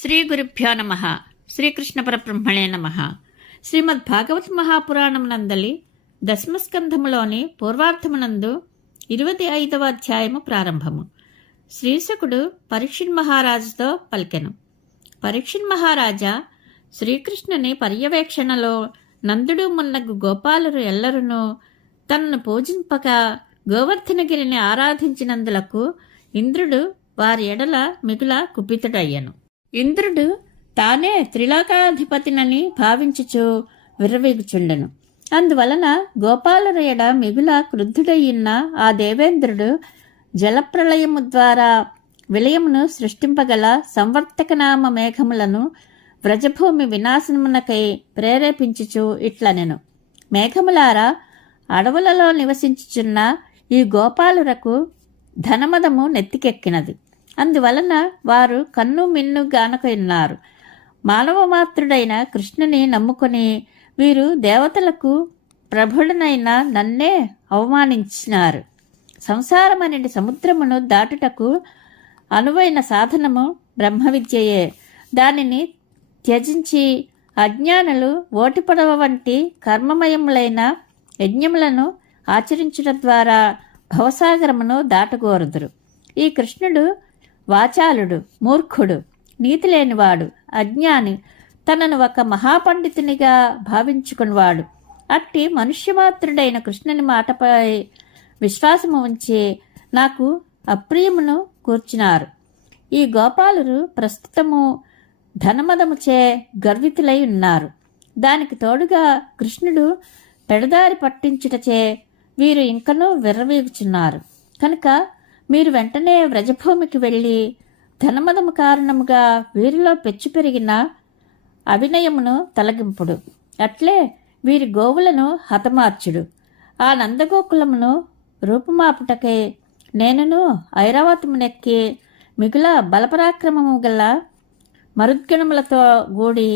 శ్రీ గురుభ్యో నమ. శ్రీకృష్ణ పరబ్రహ్మణే నమ. శ్రీమద్ భాగవత మహాపురాణం నందలి దశమస్కంధములోని పూర్వార్థమునందు 25వ అధ్యాయము ప్రారంభము. శ్రీశకుడు పరీక్షిన్ మహారాజుతో పలికెను. పరీక్షిన్ మహారాజా, శ్రీకృష్ణుని పర్యవేక్షణలో నందుడు మున్నగు గోపాలురు ఎల్లరునూ తనను పూజింపక గోవర్ధనగిరిని ఆరాధించినందులకు ఇంద్రుడు వారి ఎడల మిగుల కుపితుడయ్యను. ఇంద్రుడు తానే త్రిలోకాధిపతినని భావించుచు విర్రవీగుచుండెను. అందువలన గోపాలుర ఎడ మిగుల క్రుద్ధుడయ్యున్న ఆ దేవేంద్రుడు జలప్రళయము ద్వారా విలయమును సృష్టింపగల సంవర్తకనామ మేఘములను వ్రజభూమి వినాశనమునకై ప్రేరేపించుచు ఇట్లనెను. మేఘములారా, అడవులలో నివసించుచున్న ఈ గోపాలురకు ధనమదము నెత్తికెక్కినది. అందువలన వారు కన్ను మిన్ను గానకయున్నారు. మానవమాత్రుడైన కృష్ణుని నమ్ముకొని వీరు దేవతలకు ప్రభుడనైన నన్నే అవమానించినారు. సంసారమనే సముద్రమును దాటుటకు అనువైన సాధనము బ్రహ్మవిద్యయే. దానిని త్యజించి అజ్ఞానులు ఓటిపడవ వంటి కర్మమయములైన యజ్ఞములను ఆచరించడం ద్వారా భవసాగరమును దాటగోరుదురు. ఈ కృష్ణుడు వాచాలుడు, మూర్ఖుడు, నీతి లేనివాడు, అజ్ఞాని, తనను ఒక మహాపండితునిగా భావించుకునివాడు. అట్టి మనుష్యమాత్రుడైన కృష్ణుని మాటపై విశ్వాసము ఉంచి నాకు అప్రియమును కూర్చున్నారు. ఈ గోపాలురు ప్రస్తుతము ధనమదముచే గర్వితులై ఉన్నారు. దానికి తోడుగా కృష్ణుడు పెడదారి పట్టించుటచే వీరు ఇంకనూ విర్రవీగుచున్నారు. కనుక మీరు వెంటనే వ్రజభూమికి వెళ్ళి ధనమదము కారణముగా వీరిలో పెచ్చు పెరిగిన అవినయమును తొలగింపుడు. అట్లే వీరి గోవులను హతమార్చుడు. ఆ నందగోకులమును రూపుమాపుటకై నేనును ఐరావతమునెక్కి మిగుల బలపరాక్రమము గల మరుద్గణములతో గూడి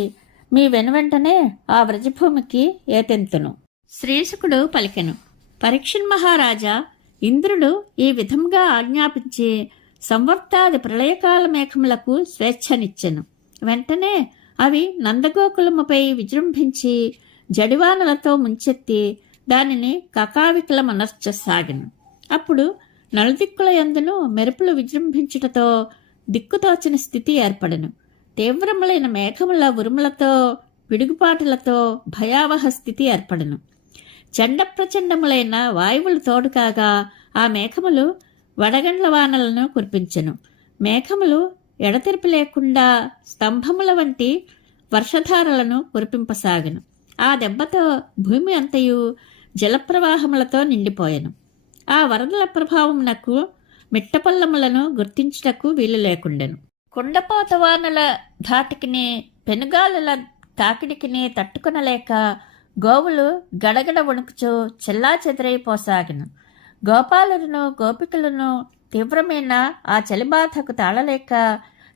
మీ వెనువెంటనే ఆ వ్రజభూమికి ఏతెంతును. శ్రీశకుడు పలికెను. పరీక్షిన్ మహారాజా, ఇంద్రుడు ఈ విధంగా ఆజ్ఞాపించి సంవర్తాది ప్రళయకాల మేఘములకు స్వేచ్ఛనిచ్చెను. వెంటనే అవి నందగోకులముపై విజృంభించి జడివానలతో ముంచెత్తి దానిని కకావికలమనర్చసాగెను. అప్పుడు నలుదిక్కుల యందును మెరుపులు విజృంభించుటతో దిక్కుతోచని స్థితి ఏర్పడెను. తీవ్రములైన మేఘముల ఉరుములతో పిడుగుపాటులతో భయావహ స్థితి ఏర్పడెను. చండప్రచండములైన వాయువులు తోడుకాగా ఆ మేఘములు వడగండ్ల వానలను కురిపించెను. మేఘములు ఎడతెరిపి లేకుండా స్తంభముల వంటి వర్షధారలను కురిపింపసాగెను. ఆ దెబ్బతో భూమి అంతయు జలప్రవాహములతో నిండిపోయెను. ఆ వరదల ప్రభావమునకు మిట్టపల్లములను గుర్తించుటకు వీలు లేకుండెను. కుండపోత వానల ధాటికిని పెనుగాలుల తాకిడికిని తట్టుకొనలేక గోవులు గడగడ వణుకుచూ చెల్లా చెదరైపోసాగెను. గోపాలులను గోపికలను తీవ్రమైన ఆ చలిబాధకు తాళలేక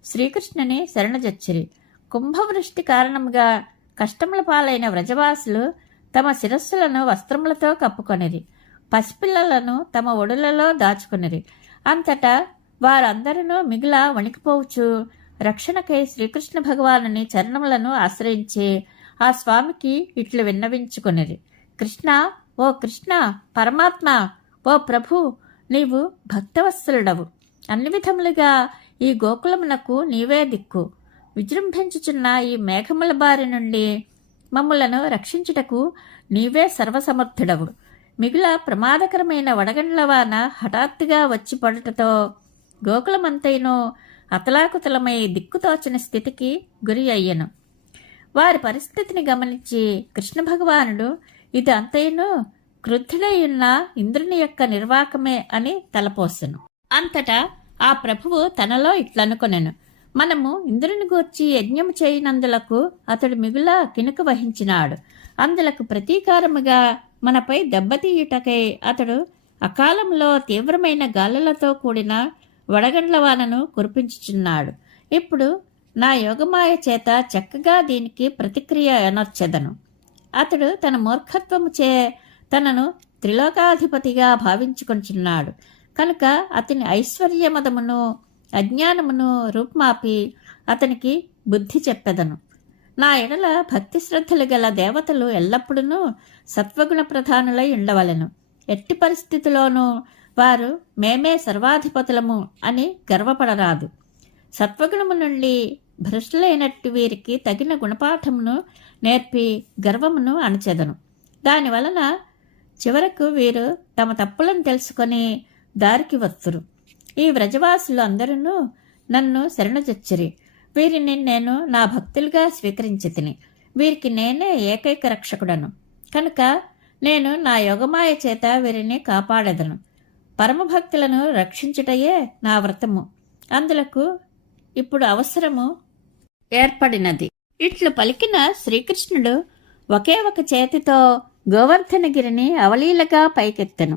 శ్రీకృష్ణుని శరణజొచ్చిరి. కుంభవృష్టి కారణంగా కష్టముల పాలైన వ్రజవాసులు తమ శిరస్సులను వస్త్రములతో కప్పుకొనిరి. పసిపిల్లలను తమ ఒడులలో దాచుకొనిరి. అంతటా వారందరూ మిగుల వణికిపోవచ్చు రక్షణకై శ్రీకృష్ణ భగవానుని చరణములను ఆశ్రయించి ఆ స్వామికి ఇట్లు విన్నవించుకొనిరి. కృష్ణ, ఓ కృష్ణ పరమాత్మ, ఓ ప్రభు, నీవు భక్తవత్సలుడవు. అన్ని విధములుగా ఈ గోకులమునకు నీవే దిక్కు. విజృంభించుచున్న ఈ మేఘముల బారి నుండి మమ్ములను రక్షించుటకు నీవే సర్వసమర్థుడవు. మిగుల ప్రమాదకరమైన వడగండ్ల వాన హఠాత్తుగా వచ్చి పడుటతో గోకులమంతైనో అతలాకుతలమై దిక్కుతోచని స్థితికి గురి అయ్యను. వారి పరిస్థితిని గమనించి కృష్ణ భగవానుడు ఇది అంతైనూ క్రుద్ధుడైయున్న ఇంద్రుని యొక్క నిర్వాకమే అని తలపోసెను. అంతటా ఆ ప్రభువు తనలో ఇట్లనుకొనెను. మనము ఇంద్రుని గూర్చి యజ్ఞము చేయనందులకు అతడు మిగుల కినుక వహించినాడు. అందులకు ప్రతీకారముగా మనపై దెబ్బతీయుటకై అతడు అకాలంలో తీవ్రమైన గాలులతో కూడిన వడగండ్ల వానను కురిపించుచున్నాడు. ఇప్పుడు నా యోగమాయ చేత చక్కగా దీనికి ప్రతిక్రియ అనర్చెదను. అతడు తన మూర్ఖత్వముచే తనను త్రిలోకాధిపతిగా భావించుకొంచున్నాడు. కనుక అతని ఐశ్వర్యమదమును అజ్ఞానమును రూపుమాపి అతనికి బుద్ధి చెప్పెదను. నా ఎడల భక్తి శ్రద్ధలు గల దేవతలు ఎల్లప్పుడూ సత్వగుణ ప్రధానులై ఉండవలెను. ఎట్టి పరిస్థితిలోనూ వారు మేమే సర్వాధిపతులము అని గర్వపడరాదు. సత్వగుణము నుండి భ్రష్టులైనట్టు వీరికి తగిన గుణపాఠమును నేర్పి గర్వమును అణచెదను. దానివలన చివరకు వీరు తమ తప్పులను తెలుసుకొని దారికి వస్తురు. ఈ వ్రజవాసులు అందరూ నన్ను శరణుజొచ్చిరి. వీరిని నేను నా భక్తులుగా స్వీకరించి తిని, వీరికి నేనే ఏకైక రక్షకుడను. కనుక నేను నా యోగమాయ చేత వీరిని కాపాడెదను. పరమభక్తులను రక్షించుటయే నా వ్రతము. అందులకు ఇప్పుడు అవసరము ఏర్పడినది. ఇట్లు పలికిన శ్రీకృష్ణుడు ఒకే ఒక చేతితో గోవర్ధనగిరిని అవలీలగా పైకెత్తెను.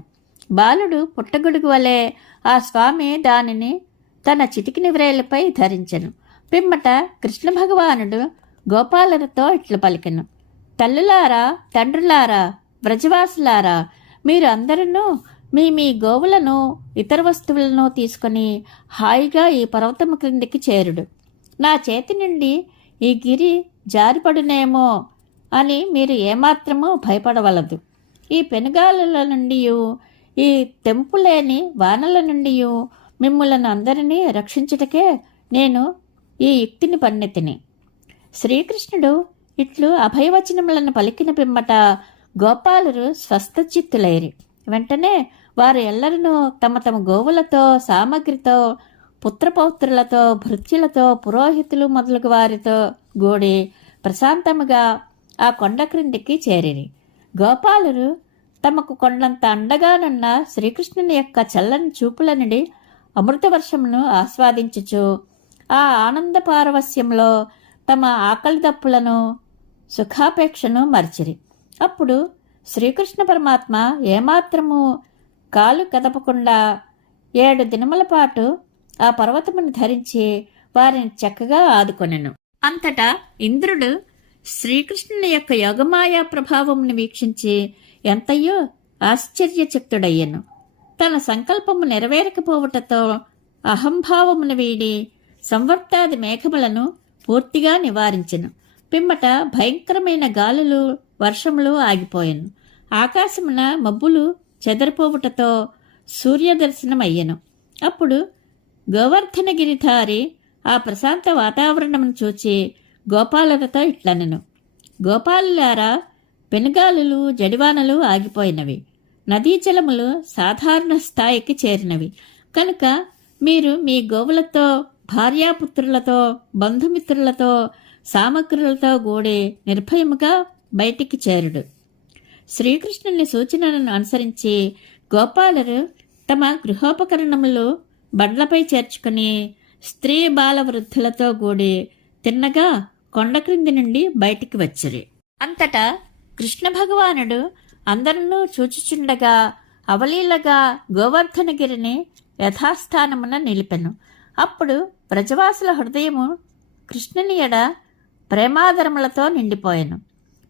బాలుడు పుట్టగొడుగు వలె ఆ స్వామి దానిని తన చిటికిని వ్రేలిపై ధరించెను. పిమ్మట కృష్ణ భగవానుడు గోపాలులతో ఇట్లు పలికెను. తల్లులారా, తండ్రులారా, వ్రజవాసులారా, మీరు అందరూ మీ మీ గోవులను ఇతర వస్తువులను తీసుకొని హాయిగా ఈ పర్వతము క్రిందికి చేరుడు. నా చేతి నుండి ఈ గిరి జారిపడునేమో అని మీరు ఏమాత్రమూ భయపడవలదు. ఈ పెనుగాలుల నుండి, ఈ తెంపులేని వానల నుండి మిమ్ములను అందరినీ రక్షించుటకే నేను ఈ యుక్తిని పన్నెతిని. శ్రీకృష్ణుడు ఇట్లు అభయవచనములను పలికిన పిమ్మట గోపాలురు స్వస్థచిత్తులైరి. వెంటనే వారు ఎల్లరూ తమ తమ గోవులతో, సామగ్రితో, పుత్రపౌత్రులతో, భృత్యులతో, పురోహితులు మొదలగు వారితో గూడి ప్రశాంతముగా ఆ కొండ క్రిందికి చేరిరి. గోపాలురు తమకు కొండంత అండగానున్న శ్రీకృష్ణుని యొక్క చల్లని చూపుల నుండి అమృతవర్షమును ఆస్వాదించుచు ఆ ఆనంద పారవస్యంలో తమ ఆకలి దప్పులను, సుఖాపేక్షను మరిచిరి. అప్పుడు శ్రీకృష్ణ పరమాత్మ ఏమాత్రము కాలు కదపకుండా 7 దినముల పాటు ఆ పర్వతమును ధరించి వారిని చక్కగా ఆదుకొనెను. అంతటా ఇంద్రుడు శ్రీకృష్ణుని యొక్క యోగమాయా ప్రభావమును వీక్షించి ఎంతయో ఆశ్చర్యచకితుడయ్యెను. తన సంకల్పము నెరవేరకపోవటతో అహంభావమును వీడి సంవర్తాది మేఘములను పూర్తిగా నివారించెను. పిమ్మట భయంకరమైన గాలులు, వర్షములు ఆగిపోయెను. ఆకాశమున మబ్బులు చెదరిపోవుటతో సూర్యదర్శనమయ్యెను. అప్పుడు గోవర్ధనగిరిధారి ఆ ప్రశాంత వాతావరణమును చూచి గోపాలులతో ఇట్లనెను. గోపాలులారా, పెనుగాలులు, జడివానలు ఆగిపోయినవి. నదీ జలములు సాధారణ స్థాయికి చేరినవి. కనుక మీరు మీ గోవులతో, భార్యాపుత్రులతో, బంధుమిత్రులతో, సామగ్రులతో గూడి నిర్భయముగా బయటికి చేరుడు. శ్రీకృష్ణుని సూచనలను అనుసరించి గోపాలురు తమ గృహోపకరణములు బండ్లపై చేర్చుకుని స్త్రీ బాల వృద్ధులతో కూడి తిన్నగా కొండ క్రింది నుండి బయటికి వచ్చిరి. అంతటా కృష్ణ భగవానుడు అందరినూ చూచుచుండగా అవలీలగా గోవర్ధనగిరిని యథాస్థానమున నిలిపెను. అప్పుడు వ్రజవాసుల హృదయము కృష్ణుని ఎడ ప్రేమాదరములతో నిండిపోయెను.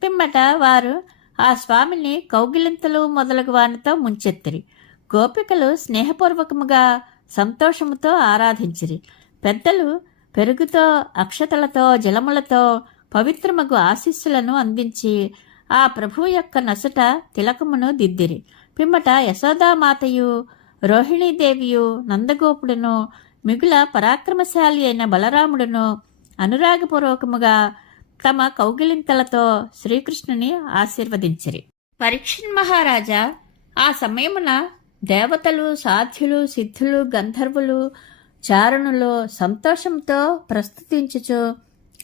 పిమ్మట వారు ఆ స్వామిని కౌగిలింతలు మొదలగు వానితో ముంచెత్తిరి. గోపికలు స్నేహపూర్వకముగా సంతోషముతో ఆరాధించిరి. పెద్దలు పెరుగుతో, అక్షతలతో, జలములతో పవిత్రమగు ఆశీస్సులను అందించి ఆ ప్రభువు యొక్క నసుట తిలకమును దిద్దిరి. పిమ్మట యశోదామాతయు, రోహిణీదేవియు, నందగోపుడును, మిగుల పరాక్రమశాలి అయిన బలరాముడును అనురాగపూర్వకముగా తమ కౌగిలింతలతో శ్రీకృష్ణుని ఆశీర్వదించిరి. పరీక్షిత్ మహారాజా ఆ సమయమున దేవతలు, సాధ్యులు, సిద్ధులు, గంధర్వులు, చారణులు సంతోషంతో ప్రస్తుతించుచు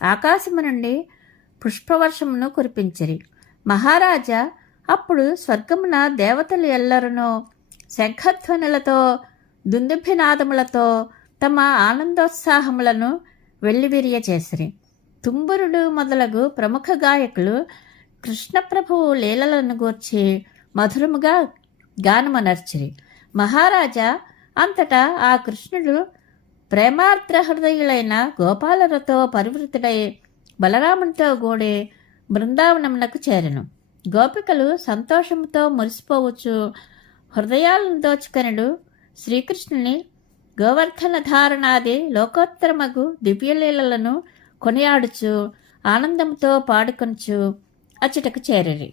ఆకాశము నుండి పుష్పవర్షమును కురిపించిరి. మహారాజా అప్పుడు స్వర్గమున దేవతలు ఎల్లరునూ శంఖధ్వనులతో, దుందుభినాదములతో తమ ఆనందోత్సాహములను వెల్లివిరియచేసిరి. తుంబురుడు మొదలగు ప్రముఖ గాయకులు కృష్ణప్రభువు లీలలను గూర్చి మధురముగా గానమనర్చిరి. మహారాజా అంతటా ఆ కృష్ణుడు ప్రేమార్ద్ర హృదయులైన గోపాలులతో పరివృతుడై బలరామునితో గూడి బృందావనమునకు చేరెను. గోపికలు సంతోషంతో మురిసిపోవచ్చు హృదయాలను దోచుకొనుడు శ్రీకృష్ణుని గోవర్ధన ధారణాది లోకోత్తరమగు దివ్యలీలలను కొనియాడుచు ఆనందంతో పాడుకొంచు అచ్చటకు చేరిరి.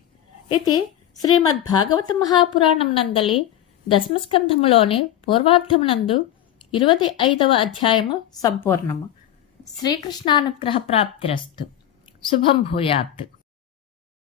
ఇది శ్రీమద్భాగవత మహాపురాణం నందలి దశమస్కంధములోని పూర్వార్థమునందు 25వ అధ్యాయము సంపూర్ణము. శ్రీకృష్ణానుగ్రహ ప్రాప్తిరస్తు. శుభం భూయాత్.